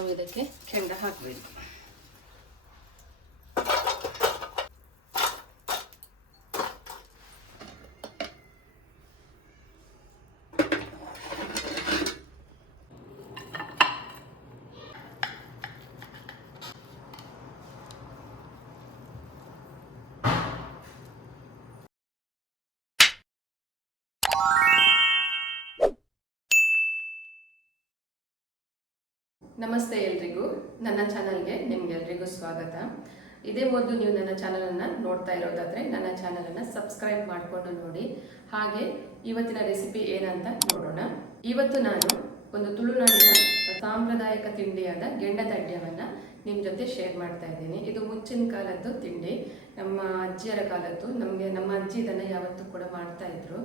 ನಾವು ಇದಕ್ಕೆ ಕೆಂಡ ಹಾಕಬೇಕು. ನಮಸ್ತೆ ಎಲ್ರಿಗೂ, ನನ್ನ ಚಾನಲ್ಗೆ ನಿಮ್ಗೆಲ್ರಿಗೂ ಸ್ವಾಗತ. ಇದೇ ಮೊದಲು ನೀವು ನನ್ನ ಚಾನಲನ್ನು ನೋಡ್ತಾ ಇರೋದಾದರೆ ನನ್ನ ಚಾನಲನ್ನು ಸಬ್ಸ್ಕ್ರೈಬ್ ಮಾಡಿಕೊಂಡು ನೋಡಿ. ಹಾಗೆ ಇವತ್ತಿನ ರೆಸಿಪಿ ಏನಂತ ನೋಡೋಣ. ಇವತ್ತು ನಾನು ಒಂದು ತುಳುನಾಡಿನ ಸಾಂಪ್ರದಾಯಿಕ ತಿಂಡಿಯಾದ ಗೆಂಡದಡ್ಯವನ್ನು ನಿಮ್ಮ ಜೊತೆ ಶೇರ್ ಮಾಡ್ತಾ ಇದ್ದೀನಿ. ಇದು ಮುಂಚಿನ ಕಾಲದ್ದು ತಿಂಡಿ, ನಮ್ಮ ಅಜ್ಜಿಯರ ಕಾಲದ್ದು. ನಮ್ಮ ಅಜ್ಜಿ ಇದನ್ನು ಯಾವತ್ತೂ ಕೂಡ ಮಾಡ್ತಾ ಇದ್ರು.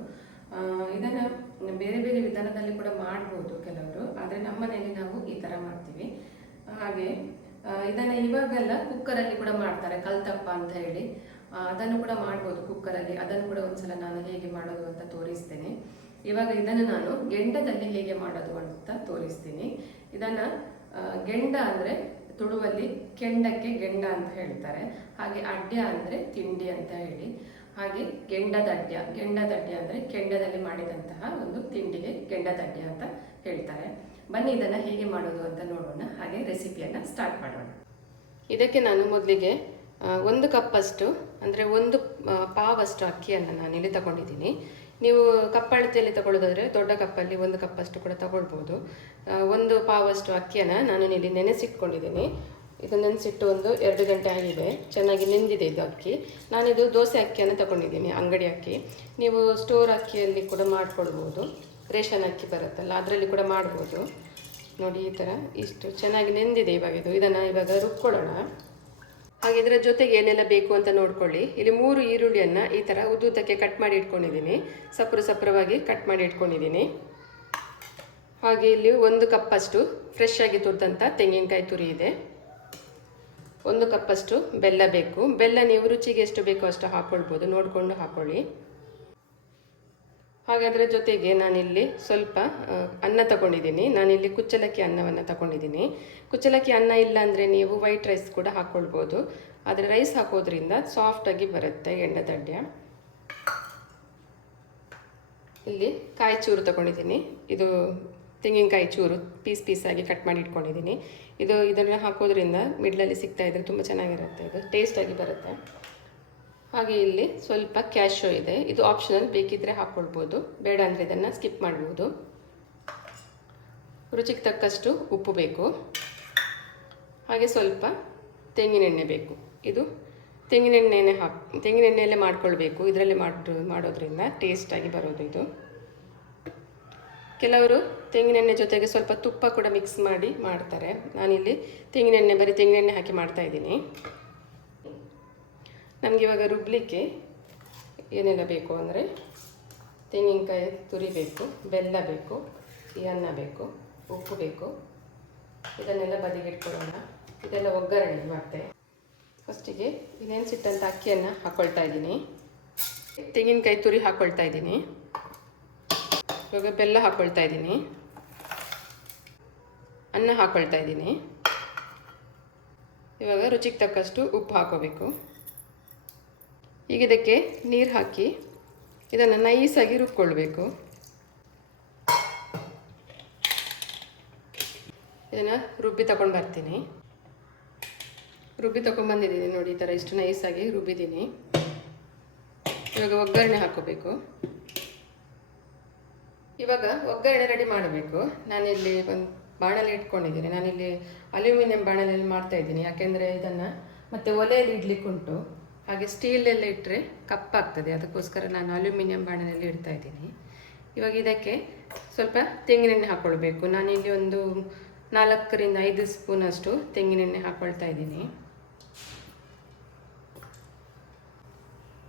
ಇದನ್ನು ಬೇರೆ ಬೇರೆ ವಿಧಾನದಲ್ಲಿ ಕೂಡ ಮಾಡ್ಬೋದು ಕೆಲವರು, ಆದರೆ ನಮ್ಮ ಮನೆಯಲ್ಲಿ ನಾವು ಈ ಥರ ಮಾಡ್ತೀವಿ. ಹಾಗೆ ಇದನ್ನು ಇವಾಗೆಲ್ಲ ಕುಕ್ಕರಲ್ಲಿ ಕೂಡ ಮಾಡ್ತಾರೆ, ಕಲ್ತಪ್ಪ ಅಂತ ಹೇಳಿ. ಅದನ್ನು ಕೂಡ ಮಾಡ್ಬೋದು ಕುಕ್ಕರಲ್ಲಿ. ಅದನ್ನು ಕೂಡ ಒಂದ್ಸಲ ನಾನು ಹೇಗೆ ಮಾಡೋದು ಅಂತ ತೋರಿಸ್ತೇನೆ. ಇವಾಗ ಇದನ್ನು ನಾನು ಗೆಂಡದಲ್ಲಿ ಹೇಗೆ ಮಾಡೋದು ಅಂತ ತೋರಿಸ್ತೀನಿ. ಇದನ್ನು ಗೆಂಡ ಅಂದರೆ ತುಳುವಲ್ಲಿ ಕೆಂಡಕ್ಕೆ ಗೆಂಡ ಅಂತ ಹೇಳ್ತಾರೆ. ಹಾಗೆ ಅಡ್ಯ ಅಂದರೆ ತಿಂಡಿ ಅಂತ ಹೇಳಿ. ಹಾಗೆ ಗೆಂಡದಡ್ಯ ಅಂದರೆ ಕೆಂಡದಲ್ಲಿ ಮಾಡಿದಂತಹ ಒಂದು ತಿಂಡಿಗೆ ಗೆಂಡದಡ್ಯ ಅಂತ ಹೇಳ್ತಾರೆ. ಬನ್ನಿ ಇದನ್ನು ಹೇಗೆ ಮಾಡೋದು ಅಂತ ನೋಡೋಣ. ಹಾಗೆ ರೆಸಿಪಿಯನ್ನು ಸ್ಟಾರ್ಟ್ ಮಾಡೋಣ. ಇದಕ್ಕೆ ನಾನು ಮೊದಲಿಗೆ 1 ಕಪ್ಪಷ್ಟು ಅಂದರೆ 1 ಪಾವಷ್ಟು ಅಕ್ಕಿಯನ್ನು ನಾನಿಲ್ಲಿ ತಗೊಂಡಿದ್ದೀನಿ. ನೀವು ಕಪ್ಪಳತೆಯಲ್ಲಿ ತಗೊಳ್ಳೋದಾದರೆ ದೊಡ್ಡ ಕಪ್ಪಲ್ಲಿ 1 ಕಪ್ಪಷ್ಟು ಕೂಡ ತಗೊಳ್ಬೋದು. 1 ಪಾವಷ್ಟು ಅಕ್ಕಿಯನ್ನು ನಾನು ಇಲ್ಲಿ ನೆನೆಸಿಟ್ಕೊಂಡಿದ್ದೀನಿ. ಇದು ನೆನೆಸಿಟ್ಟು ಒಂದು 2 ಗಂಟೆ ಆಗಿದೆ. ಚೆನ್ನಾಗಿ ನೆಂದಿದೆ ಇದು ಅಕ್ಕಿ. ನಾನಿದು ದೋಸೆ ಅಕ್ಕಿಯನ್ನು ತಗೊಂಡಿದ್ದೀನಿ, ಅಂಗಡಿ ಅಕ್ಕಿ. ನೀವು ಸ್ಟೋರ್ ಅಕ್ಕಿಯಲ್ಲಿ ಕೂಡ ಮಾಡ್ಕೊಳ್ಬೋದು, ರೇಷನ್ ಅಕ್ಕಿ ಬರುತ್ತಲ್ಲ ಅದರಲ್ಲಿ ಕೂಡ ಮಾಡ್ಬೋದು. ನೋಡಿ ಈ ಥರ ಇಷ್ಟು ಚೆನ್ನಾಗಿ ನೆಂದಿದೆ ಇವಾಗ ಇದನ್ನು ಇವಾಗ ರುಬ್ಕೊಳ್ಳೋಣ. ಹಾಗೆ ಇದರ ಜೊತೆಗೆ ಏನೆಲ್ಲ ಬೇಕು ಅಂತ ನೋಡ್ಕೊಳ್ಳಿ. ಇಲ್ಲಿ 3 ಈರುಳ್ಳಿಯನ್ನು ಈ ಥರ ಉದ್ದುದ್ದಕ್ಕೆ ಕಟ್ ಮಾಡಿ ಇಟ್ಕೊಂಡಿದ್ದೀನಿ, ಸಪುರವಾಗಿ ಕಟ್ ಮಾಡಿ ಇಟ್ಕೊಂಡಿದ್ದೀನಿ. ಹಾಗೆ ಇಲ್ಲಿ 1 ಕಪ್ಪಷ್ಟು ಫ್ರೆಶ್ ಆಗಿ ತುರಿದಂಥ ತೆಂಗಿನಕಾಯಿ ತುರಿ ಇದೆ. 1 ಕಪ್ಪಷ್ಟು ಬೆಲ್ಲ ಬೇಕು. ಬೆಲ್ಲ ನೀವು ರುಚಿಗೆ ಎಷ್ಟು ಬೇಕೋ ಅಷ್ಟು ಹಾಕ್ಕೊಳ್ಬೋದು, ನೋಡಿಕೊಂಡು ಹಾಕ್ಕೊಳ್ಳಿ. ಹಾಗೆ ಅದರ ಜೊತೆಗೆ ನಾನಿಲ್ಲಿ ಸ್ವಲ್ಪ ಅನ್ನ ತಗೊಂಡಿದ್ದೀನಿ. ನಾನಿಲ್ಲಿ ಕುಚ್ಚಲಕ್ಕಿ ಅನ್ನವನ್ನು ತಗೊಂಡಿದ್ದೀನಿ. ಕುಚ್ಚಲಕ್ಕಿ ಅನ್ನ ಇಲ್ಲ ಅಂದರೆ ನೀವು ವೈಟ್ ರೈಸ್ ಕೂಡ ಹಾಕ್ಕೊಳ್ಬೋದು, ಆದರೆ ರೈಸ್ ಹಾಕೋದ್ರಿಂದ ಸಾಫ್ಟಾಗಿ ಬರುತ್ತೆ ಗೆಂಡದಡ್ಯ. ಇಲ್ಲಿ ಕಾಯಿ ಚೂರು ತಗೊಂಡಿದ್ದೀನಿ. ಇದು ತೆಂಗಿನಕಾಯಿ ಚೂರು ಪೀಸಾಗಿ ಕಟ್ ಮಾಡಿ ಇಟ್ಕೊಂಡಿದ್ದೀನಿ. ಇದನ್ನು ಹಾಕೋದ್ರಿಂದ ಮಿಡ್ಲಲ್ಲಿ ಸಿಗ್ತಾ ಇದ್ರೆ ತುಂಬ ಚೆನ್ನಾಗಿರುತ್ತೆ, ಇದು ಟೇಸ್ಟಾಗಿ ಬರುತ್ತೆ. ಹಾಗೆ ಇಲ್ಲಿ ಸ್ವಲ್ಪ ಕ್ಯಾಶೋ ಇದೆ, ಇದು ಆಪ್ಷನಲ್, ಬೇಕಿದ್ದರೆ ಹಾಕ್ಕೊಳ್ಬೋದು, ಬೇಡ ಅಂದರೆ ಇದನ್ನು ಸ್ಕಿಪ್ ಮಾಡ್ಬೋದು. ರುಚಿಗೆ ತಕ್ಕಷ್ಟು ಉಪ್ಪು ಬೇಕು. ಹಾಗೆ ಸ್ವಲ್ಪ ತೆಂಗಿನೆಣ್ಣೆ ಬೇಕು. ಇದು ತೆಂಗಿನೆಣ್ಣೆಯಲ್ಲೇ ಮಾಡ್ಕೊಳ್ಬೇಕು, ಇದರಲ್ಲೇ ಮಾಡೋದ್ರಿಂದ ಟೇಸ್ಟಾಗಿ ಬರೋದು ಇದು. ಕೆಲವರು ತೆಂಗಿನೆಣ್ಣೆ ಜೊತೆಗೆ ಸ್ವಲ್ಪ ತುಪ್ಪ ಕೂಡ ಮಿಕ್ಸ್ ಮಾಡಿ ಮಾಡ್ತಾರೆ. ನಾನಿಲ್ಲಿ ಬರೀ ತೆಂಗಿನೆಣ್ಣೆ ಹಾಕಿ ಮಾಡ್ತಾಯಿದ್ದೀನಿ. ನಮಗೆ ಇವಾಗ ರುಬ್ಲಿಕ್ಕೆ ಏನೆಲ್ಲ ಬೇಕು ಅಂದರೆ ತೆಂಗಿನಕಾಯಿ ತುರಿ ಬೇಕು, ಬೆಲ್ಲ ಬೇಕು, ಈ ಅನ್ನ ಬೇಕು, ಉಪ್ಪು ಬೇಕು. ಇದನ್ನೆಲ್ಲ ಬದಿಗಿಟ್ಕೊಳ್ಳೋಣ. ಇದೆಲ್ಲ ಒಗ್ಗರಣೆ ಮತ್ತೆ. ಫಸ್ಟಿಗೆ ನೆನೆಸಿಟ್ಟಂಥ ಅಕ್ಕಿಯನ್ನು ಹಾಕ್ಕೊಳ್ತಾ ಇದ್ದೀನಿ. ತೆಂಗಿನಕಾಯಿ ತುರಿ ಹಾಕ್ಕೊಳ್ತಾ ಇದ್ದೀನಿ. ಇವಾಗ ಬೆಲ್ಲ ಹಾಕ್ಕೊಳ್ತಾ ಇದ್ದೀನಿ, ಅನ್ನ ಹಾಕ್ಕೊಳ್ತಾ ಇದ್ದೀನಿ. ಇವಾಗ ರುಚಿಗೆ ತಕ್ಕಷ್ಟು ಉಪ್ಪು ಹಾಕೋಬೇಕು. ಈಗ ಇದಕ್ಕೆ ನೀರು ಹಾಕಿ ಇದನ್ನು ನೈಸಾಗಿ ರುಬ್ಕೊಳ್ಬೇಕು. ಇದನ್ನು ರುಬ್ಬಿ ತಗೊಂಡು ಬರ್ತೀನಿ. ಬಂದಿದ್ದೀನಿ ನೋಡಿ, ಈ ಥರ ಇಷ್ಟು ನೈಸಾಗಿ ರುಬ್ಬಿದ್ದೀನಿ. ಇವಾಗ ಒಗ್ಗರಣೆ ಹಾಕೋಬೇಕು. ಇವಾಗ ಒಗ್ಗರಣೆ ರೆಡಿ ಮಾಡಬೇಕು. ನಾನಿಲ್ಲಿ ಒಂದು ಬಾಣಲೆ ಇಟ್ಕೊಂಡಿದ್ದೀನಿ. ನಾನಿಲ್ಲಿ ಅಲ್ಯೂಮಿನಿಯಂ ಬಾಣಲೆಯಲ್ಲಿ ಮಾಡ್ತಾಯಿದ್ದೀನಿ, ಯಾಕೆಂದರೆ ಇದನ್ನು ಮತ್ತೆ ಒಲೆಯಲ್ಲಿ ಇಡ್ಲಿಕ್ಕೆ ಉಂಟು. ಹಾಗೆ ಸ್ಟೀಲೆಲ್ಲ ಇಟ್ಟರೆ ಕಪ್ಪಾಗ್ತದೆ, ಅದಕ್ಕೋಸ್ಕರ ನಾನು ಅಲ್ಯೂಮಿನಿಯಂ ಬಾಣಲೆಯಲ್ಲಿ ಇಡ್ತಾಯಿದ್ದೀನಿ. ಇವಾಗ ಇದಕ್ಕೆ ಸ್ವಲ್ಪ ತೆಂಗಿನೆಣ್ಣೆ ಹಾಕ್ಕೊಳ್ಬೇಕು. ನಾನಿಲ್ಲಿ ಒಂದು 4 ರಿಂದ 5 ಸ್ಪೂನಷ್ಟು ತೆಂಗಿನೆಣ್ಣೆ ಹಾಕ್ಕೊಳ್ತಾ ಇದ್ದೀನಿ.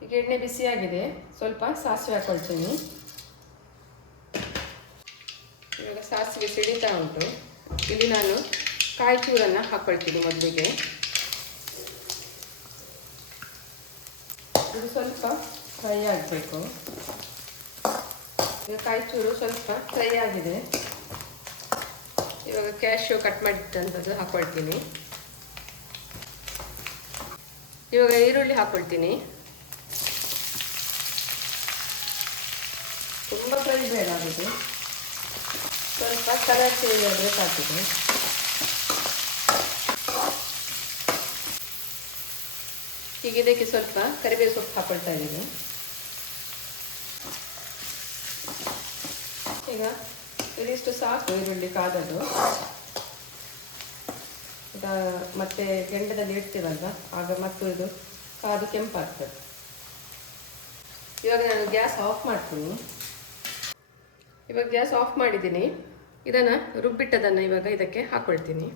ಈಗ ಎಣ್ಣೆ ಬಿಸಿಯಾಗಿದೆ, ಸ್ವಲ್ಪ ಸಾಸಿವೆ ಹಾಕ್ಕೊಳ್ತೀನಿ. ಇವಾಗ ಸಾಸಿವೆ ಸಿಡಿತಾ ಉಂಟು. ಇಲ್ಲಿ ನಾನು ಕಾಯಿ ಚೂರನ್ನು ಹಾಕ್ಕೊಳ್ತೀನಿ ಮೊದಲಿಗೆ. ಇದು ಸ್ವಲ್ಪ ಫ್ರೈ ಆಗಬೇಕು. ಈಗ ಕಾಯಿ ಚೂರು ಸ್ವಲ್ಪ ಫ್ರೈ ಆಗಿದೆ. ಇವಾಗ ಕ್ಯಾಶ್ಯೂ ಕಟ್ ಮಾಡಿಟ್ಟಂಥದ್ದು ಹಾಕ್ಕೊಳ್ತೀನಿ. ಇವಾಗ ಈರುಳ್ಳಿ ಹಾಕ್ಕೊಳ್ತೀನಿ. ತುಂಬ ಫ್ರೈ ಬೇಡ ಆಗೋದು, ಸ್ವಲ್ಪ ಕಲರ್ ಚೇಂಜ್ ಆದರೆ ಸಾಕಿದೆ. ಈಗ ಇದಕ್ಕೆ ಸ್ವಲ್ಪ ಕರಿಬೇವು ಸೊಪ್ಪು ಹಾಕ್ಕೊಳ್ತಾ ಇದ್ದೀನಿ. ಈಗ ಇದಿಷ್ಟು ಸಾಕು ಈರುಳ್ಳಿ ಕಾದದ್ದು. ಮತ್ತೆ ಕೆಂಡದಲ್ಲಿ ಇಡ್ತೀವಲ್ವ, ಆಗ ಮತ್ತು ಇದು ಕಾದು ಕೆಂಪಾಗ್ತದೆ. ಇವಾಗ ನಾನು ಗ್ಯಾಸ್ ಆಫ್ ಮಾಡ್ತೀನಿ. ಇವಾಗ ಗ್ಯಾಸ್ ಆಫ್ ಮಾಡಿದ್ದೀನಿ. ಇದನ್ನು ರುಬ್ಬಿಟ್ಟದನ್ನು ಇವಾಗ ಇದಕ್ಕೆ ಹಾಕ್ಕೊಳ್ತೀನಿ.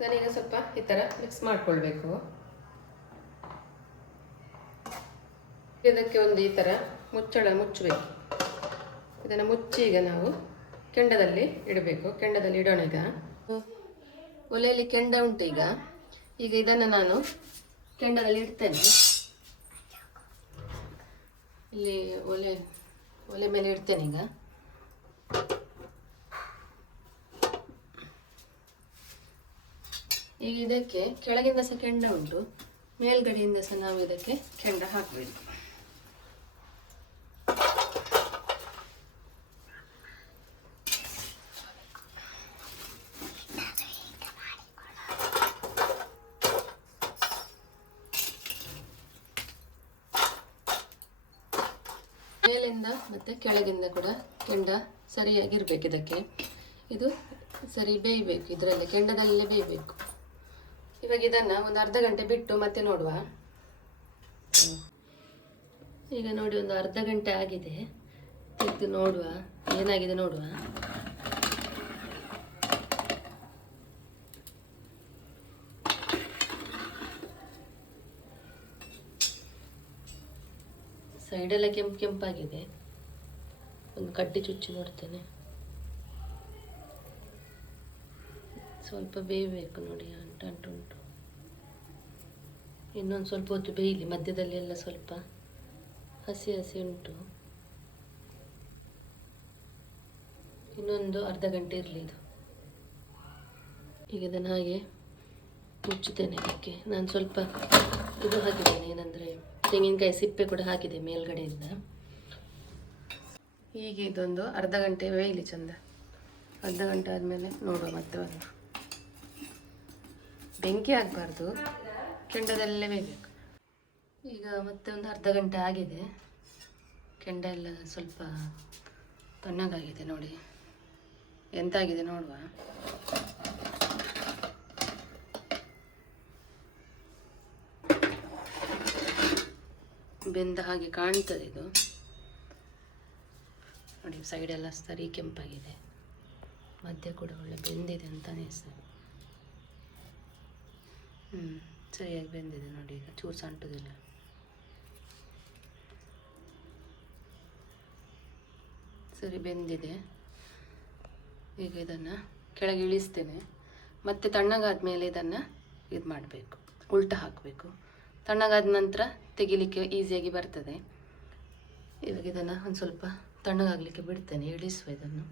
ನಾನೀಗ ಸ್ವಲ್ಪ ಈ ಥರ ಮಿಕ್ಸ್ ಮಾಡಿಕೊಳ್ಬೇಕು. ಇದಕ್ಕೆ ಒಂದು ಈ ಥರ ಮುಚ್ಚಬೇಕು. ಇದನ್ನು ಮುಚ್ಚಿ ಈಗ ನಾವು ಕೆಂಡದಲ್ಲಿ ಇಡಬೇಕು. ಕೆಂಡದಲ್ಲಿ ಇಡೋಣ. ಈಗ ಒಲೆಯಲ್ಲಿ ಕೆಂಡ ಉಂಟು. ಈಗ ಇದನ್ನು ನಾನು ಕೆಂಡದಲ್ಲಿ ಇಡ್ತೇನೆ. ಇಲ್ಲಿ ಒಲೆ ಮೇಲೆ ಇಡ್ತೇನೆ. ಈಗ ಇದಕ್ಕೆ ಕೆಳಗಿಂದ ಸಹ ಕೆಂಡ ಉಂಟು, ಮೇಲ್ಗಡೆಯಿಂದ ಸಹ ನಾವು ಇದಕ್ಕೆ ಕೆಂಡ ಹಾಕಬೇಕು. ಮೇಲಿಂದ ಮತ್ತು ಕೆಳಗಿಂದ ಕೂಡ ಕೆಂಡ ಸರಿಯಾಗಿರ್ಬೇಕು. ಇದಕ್ಕೆ ಇದು ಸರಿ ಬೇಯಬೇಕು, ಇದರಲ್ಲೇ ಕೆಂಡದಲ್ಲೇ ಬೇಯಬೇಕು. ಇವಾಗ ಇದನ್ನು ಒಂದು ಅರ್ಧ ಗಂಟೆ ಬಿಟ್ಟು ಮತ್ತೆ ನೋಡುವ. ಈಗ ನೋಡಿ, ಒಂದು ಅರ್ಧ ಗಂಟೆ ಆಗಿದೆ. ತೆಗೆದು ನೋಡುವ ಏನಾಗಿದೆ ನೋಡುವ. ಸೈಡೆಲ್ಲ ಕೆಂಪಾಗಿದೆ. ಒಂದು ಕಡ್ಡಿ ಚುಚ್ಚಿ ನೋಡ್ತೇನೆ. ಸ್ವಲ್ಪ ಬೇಯಬೇಕು ನೋಡಿ, ಅಂಟುಂಟು. ಇನ್ನೊಂದು ಸ್ವಲ್ಪ ಹೊತ್ತು ಬೇಯಲಿ. ಮಧ್ಯದಲ್ಲಿ ಎಲ್ಲ ಸ್ವಲ್ಪ ಹಸಿ ಉಂಟು. ಇನ್ನೊಂದು ಅರ್ಧ ಗಂಟೆ ಇರಲಿ ಇದು. ಈಗ ಇದನ್ನು ಹಾಗೆ ಮುಚ್ಚುತ್ತೇನೆ. ಇದಕ್ಕೆ ನಾನು ಸ್ವಲ್ಪ ಇದು ಹಾಕಿದ್ದೇನೆ, ಏನಂದರೆ ತೆಂಗಿನಕಾಯಿ ಸಿಪ್ಪೆ ಕೂಡ ಹಾಕಿದೆ ಮೇಲ್ಗಡೆಯಿಂದ. ಹೀಗೆ ಇದೊಂದು ಅರ್ಧ ಗಂಟೆ ಬೇಯಲಿ ಚಂದ. ಅರ್ಧ ಗಂಟೆ ಆದಮೇಲೆ ನೋಡುವ ಮತ್ತೆ ಒಂದು. ಬೆಂಕಿ ಆಗಬಾರ್ದು, ಕೆಂಡದಲ್ಲೇ ಬೇಯಬೇಕು. ಈಗ ಮತ್ತೆ ಒಂದು ಅರ್ಧ ಗಂಟೆ ಆಗಿದೆ. ಕೆಂಡ ಎಲ್ಲ ಸ್ವಲ್ಪ ತಣ್ಣಗಾಗಿದೆ ನೋಡಿ. ಎಂತಾಗಿದೆ ನೋಡುವ. ಬೆಂದ ಹಾಗೆ ಕಾಣ್ತದೆ ಇದು ನೋಡಿ. ಸೈಡೆಲ್ಲ ಸರಿ ಕೆಂಪಾಗಿದೆ, ಮಧ್ಯ ಕೂಡ ಒಳ್ಳೆ ಬೆಂದಿದೆ ಅಂತ ಅನಿಸ್ತದೆ. ಸರಿಯಾಗಿ ಬೆಂದಿದೆ ನೋಡಿ. ಈಗ ಚೂರು ಅಂಟುದಿಲ್ಲ. ಸರಿ ಬೆಂದಿದೆ. ಈಗ ಇದನ್ನು ಕೆಳಗೆ ಇಳಿಸ್ತೇನೆ. ಮತ್ತೆ ತಣ್ಣಗಾದ ಮೇಲೆ ಇದನ್ನು ಇದು ಮಾಡಬೇಕು, ಉಲ್ಟಾ ಹಾಕಬೇಕು. ತಣ್ಣಗಾದ ನಂತರ ತೆಗಿಲಿಕ್ಕೆ ಈಸಿಯಾಗಿ ಬರ್ತದೆ. ಇವಾಗ ಇದನ್ನು ಒಂದು ಸ್ವಲ್ಪ ತಣ್ಣಗಾಗಲಿಕ್ಕೆ ಬಿಡ್ತೇನೆ. ಇಳಿಸುವ ಇದನ್ನು.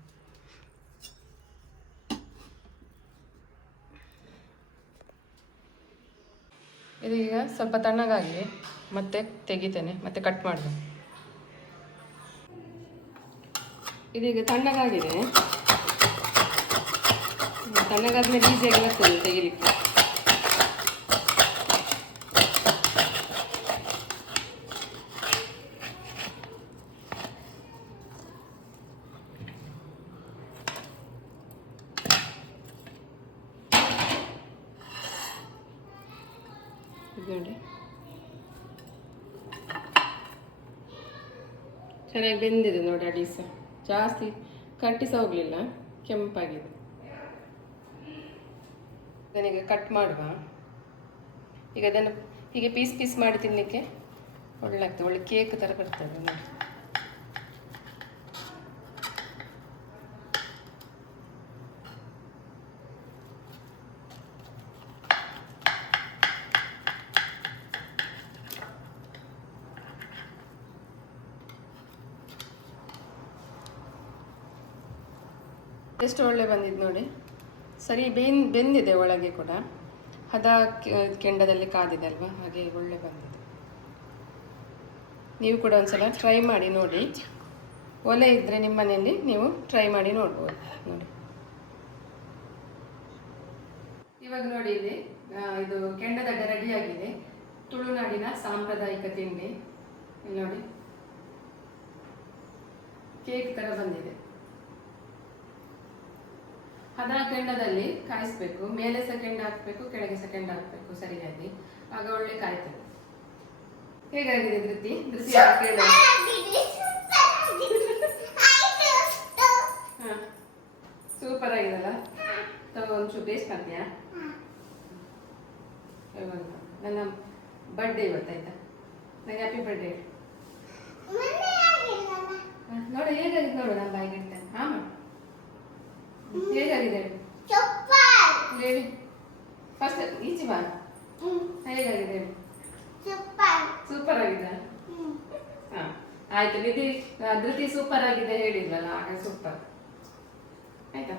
ಇದೀಗ ಸ್ವಲ್ಪ ತಣ್ಣಗಾಗಿ ಮತ್ತೆ ತೆಗಿತೇನೆ, ಮತ್ತೆ ಕಟ್ ಮಾಡಿದೆ. ಇದೀಗ ತಣ್ಣಗಾಗಿದೆ. ತಣ್ಣಗಾದ್ಮೇಲೆ ಈಸಿಯಾಗಿ ಬರ್ತದೆ ತೆಗಿಲಿಕ್ಕೆ. ನೋಡಿ ಚೆನ್ನಾಗಿ ಬೆಂದಿದೆ ನೋಡಿ. ಅಡಿ ಸಹ ಜಾಸ್ತಿ ಕಟ್ಟಿ ಸಹ ಹೋಗಲಿಲ್ಲ, ಕೆಂಪಾಗಿದೆ. ನನಗೆ ಕಟ್ ಮಾಡುವ. ಈಗ ಅದನ್ನು ಹೀಗೆ ಪೀಸ್ ಮಾಡಿ ತಿನ್ನಲಿಕ್ಕೆ ಒಳ್ಳೆ ಆಗ್ತದೆ. ಒಳ್ಳೆ ಕೇಕ್ ಥರ ಬರ್ತದೆ ನೋಡಿ. ಎಷ್ಟು ಒಳ್ಳೆ ಬಂದಿದ್ದು ನೋಡಿ. ಸರಿ ಬೆಂದಿದೆ ಒಳಗೆ ಕೂಡ, ಹದ ಕೆಂಡದಲ್ಲಿ ಕಾದಿದೆ ಅಲ್ವಾ, ಹಾಗೆ ಒಳ್ಳೆ ಬಂದಿದೆ. ನೀವು ಕೂಡ ಒಂದ್ಸಲ ಟ್ರೈ ಮಾಡಿ ನೋಡಿ. ಒಲೆ ಇದ್ದರೆ ನಿಮ್ಮ ಮನೆಯಲ್ಲಿ ನೀವು ಟ್ರೈ ಮಾಡಿ ನೋಡ್ಬೋದು ನೋಡಿ. ಇವಾಗ ನೋಡಿ ಇಲ್ಲಿ ಇದು ಕೆಂಡದಡ್ಡ ರೆಡಿಯಾಗಿದೆ. ತುಳುನಾಡಿನ ಸಾಂಪ್ರದಾಯಿಕ ತಿಂಡಿ ಇಲ್ಲಿ ನೋಡಿ, ಕೇಕ್ ಥರ ಬಂದಿದೆ. ಹದ ಕೆಂಡದಲ್ಲಿ ಕಾಯಿಸ್ಬೇಕು, ಮೇಲೆ ಸಹ ಕೆಂಡ ಹಾಕಬೇಕು, ಕೆಳಗೆ ಸಹ ಕೆಂಡ ಹಾಕಬೇಕು ಸರಿಯಾಗಿ, ಆಗ ಒಳ್ಳೆ ಕಾಯ್ತದೆ. ಹೇಗಾಗಿದೆ ಧೃತಿ? ಸೂಪರ್ ಆಗಿದಲ್ಲ. ಒಂಚೂರು ಟೇಸ್ಟ್ ಮಾಡ್ತೀಯಾ? ನನ್ನ ಬರ್ಡೇ ಇವತ್ತಾಯ್ತಾ, ನನಗೆ ಹ್ಯಾಪಿ ಬರ್ಡೇ ನೋಡು. ಹೇಗಾಗಿದೆ ನೋಡು, ನಾನು ಬಾಯಿಗೆ ಇಡ್ತೇನೆ. ಹಾ ಹೇಗಾಗಿದೆ ಹೇಳಿ ಫಸ್ಟ್, ಈಚೆ ಬಾ. ಹೇಗಾಗಿದೆ? ಸೂಪರ್ ಆಗಿದೆ. ಹಾ ಆಯ್ತು. ಧೃತಿ ಸೂಪರ್ ಆಗಿದೆ ಹೇಳಿದ್ವಲ್ಲ, ಆಗ ಸೂಪರ್ ಆಯ್ತಾ?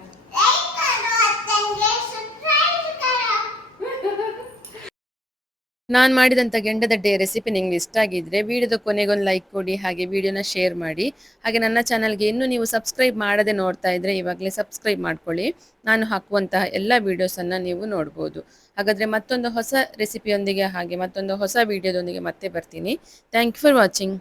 ನಾನು ಮಾಡಿದಂಥ ಗೆಂಡದಡ್ಡೆಯ ರೆಸಿಪಿ ನಿಮಗೆ ಇಷ್ಟ ಆಗಿದ್ರೆ ವಿಡಿಯೋದ ಕೊನೆಗೊಂದು ಲೈಕ್ ಕೊಡಿ, ಹಾಗೆ ವಿಡಿಯೋನ ಶೇರ್ ಮಾಡಿ. ಹಾಗೆ ನನ್ನ ಚಾನಲ್ಗೆ ಇನ್ನೂ ನೀವು ಸಬ್ಸ್ಕ್ರೈಬ್ ಮಾಡದೆ ನೋಡ್ತಾ ಇದ್ರೆ ಇವಾಗಲೇ ಸಬ್ಸ್ಕ್ರೈಬ್ ಮಾಡ್ಕೊಳ್ಳಿ. ನಾನು ಹಾಕುವಂತಹ ಎಲ್ಲ ವಿಡಿಯೋಸನ್ನು ನೀವು ನೋಡ್ಬೋದು. ಹಾಗಾದರೆ ಮತ್ತೊಂದು ಹೊಸ ರೆಸಿಪಿಯೊಂದಿಗೆ ಹಾಗೆ ಮತ್ತೊಂದು ಹೊಸ ವಿಡಿಯೋದೊಂದಿಗೆ ಮತ್ತೆ ಬರ್ತೀನಿ. Thank you for watching.